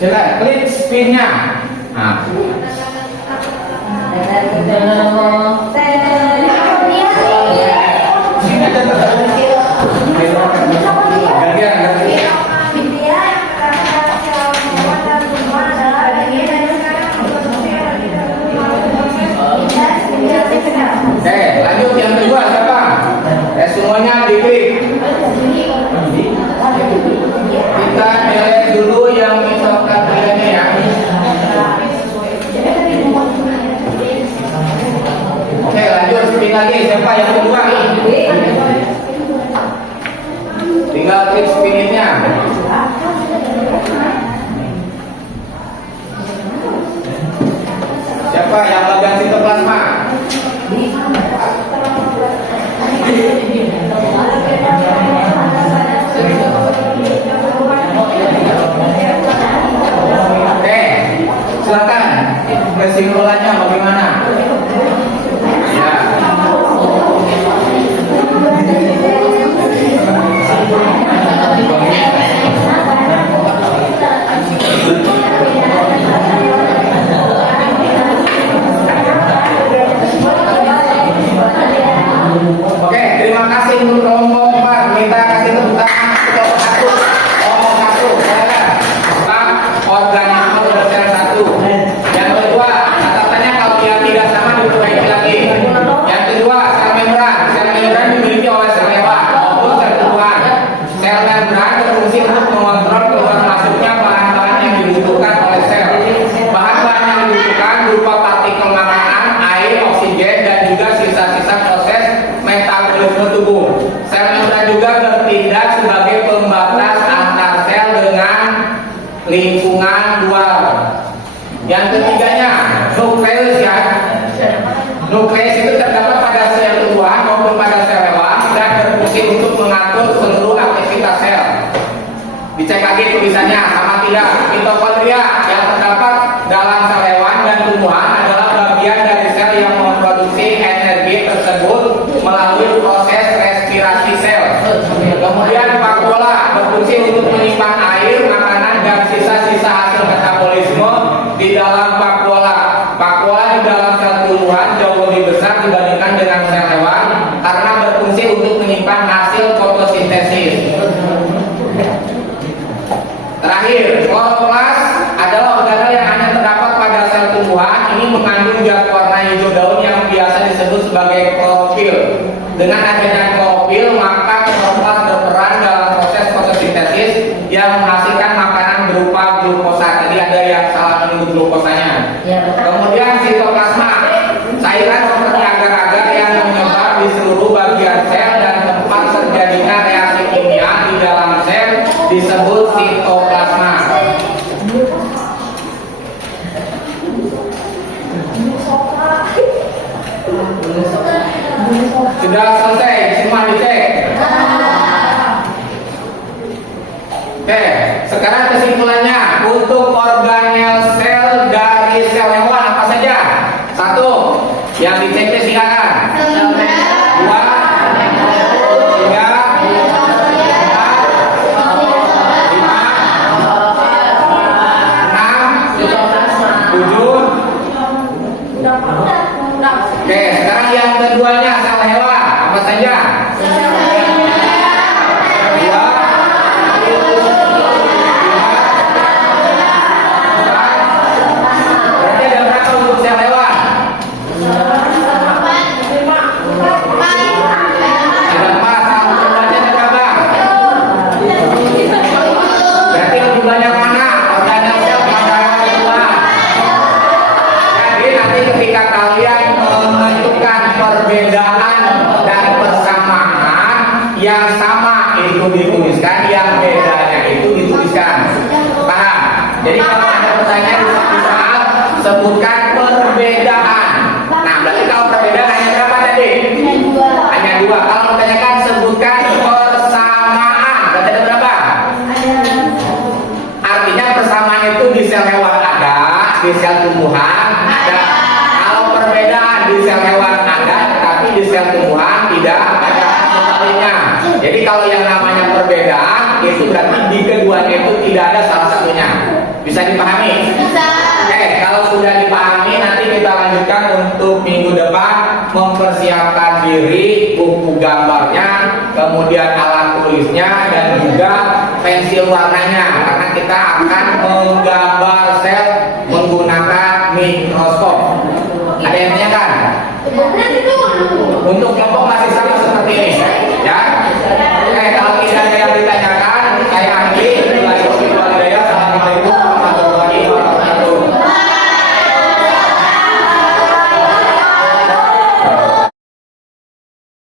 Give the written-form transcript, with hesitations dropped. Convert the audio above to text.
Silakan klik spinnya. Nah. Oke, lanjut yang kedua siapa? Semuanya diklik. Kita lihat dulu yang misalkan pilihannya ya. Oke, lanjut spin lagi. Siapa yang kedua? Tinggal klik spinnya. Siapa yang bagian sitoplasma? Oke, silakan kesimpulannya bagaimana? Ya. Oke, terima kasih untuk kelompok 4. Kita kasih tepuk tangan untuk kelompok 1. Silakan. Organisme bersel 1. Yang kedua, catatannya kalau yang tidak sama diperbaiki lagi. Yang kedua, sel membran. Sel membran dimiliki oleh sel lewat maupun sel tumbuhan. Sel membran berfungsi untuk mengontrol keluar masuknya bahan-bahan yang dibutuhkan oleh sel. Bahan-bahan yang dibutuhkan berupa partikel makanan, air, oksigen, dan juga sisa-sisa proses metabolisme tubuh. Sel membran juga bertindak sebagai pembatas antar sel dengan lingkungan luar. Yang ketiganya, nukleus ya. Nukleus itu terdapat pada sel tumbuhan maupun pada sel hewan dan berfungsi untuk mengatur seluruh aktivitas sel. Dicek lagi tulisannya sama tidak. Mitokondria yang terdapat dalam sel hewan dan tumbuhan adalah bagian dari sel yang memproduksi energi tersebut melalui proses respirasi sel. Kemudian vakuola berfungsi untuk menyimpan air, makanan, dan sisa-sisa hasil metabolisme di dalam vakuola. Vakuola di dalam sel tumbuhan jauh lebih besar dibandingkan dengan sel hewan karena berfungsi untuk menyimpan hasil fotosintesis. Terakhir, kloroplas adalah organel yang hanya terdapat pada sel tumbuhan. Ini mengandung zat warna hijau daun yang biasa disebut sebagai klorofil. Dengan adanya klorofil, maka kloroplas berperan dalam proses fotosintesis yang menghasilkan makanan berupa glukosa. Tadi ada yang salah menyebut glukosanya. Kemudian sitoplasma, cairan seperti agar-agar yang menyebar di seluruh bagian sel dan tempat terjadinya reaksi kimia di dalam sel disebut sitoplasma. Sudah selesai, semua dicek. Oke, sekarang kesimpulannya untuk organel sel dari sel hewan apa saja? 1. Yang dicek silakan. 2, 3, 4, 5, 6, 7. Oke, sekarang yang keduanya sel hewan apa saja? Berarti ada berapa untuk sel hewan? Ada 4. Satu jumlahnya ada berapa? Berarti lebih banyak mana? Organel sel pada hewan tua. Jadi nanti ketika kalian menentukan perbedaan dan persamaan, yang sama itu dituliskan, yang bedanya itu dituliskan. Paham? Jadi kalau ada pertanyaan di soal, sebutkan perbedaan. Nah, berarti kalau perbedaan hanya berapa tadi? Hanya 2. Kalau bertanyakan sebutkan persamaan, berarti ada berapa? Artinya persamaan itu di sel hewan ada, di sel tumbuhan ada. Kalau perbedaan di sel hewan ada, tetapi di sel tumbuhan tidak ada. Sebaliknya. Jadi kalau yang namanya perbedaan itu berarti di keduanya itu tidak ada salah satunya. Bisa dipahami? Bisa. Oke, kalau sudah dipahami nanti kita lanjutkan untuk minggu depan mempersiapkan diri, buku gambarnya, kemudian alat tulisnya dan juga pensil warnanya karena kita akan menggambar sel menggunakan mikroskop. Ada yang tanyakan? Nanti dulu. Untuk kelompok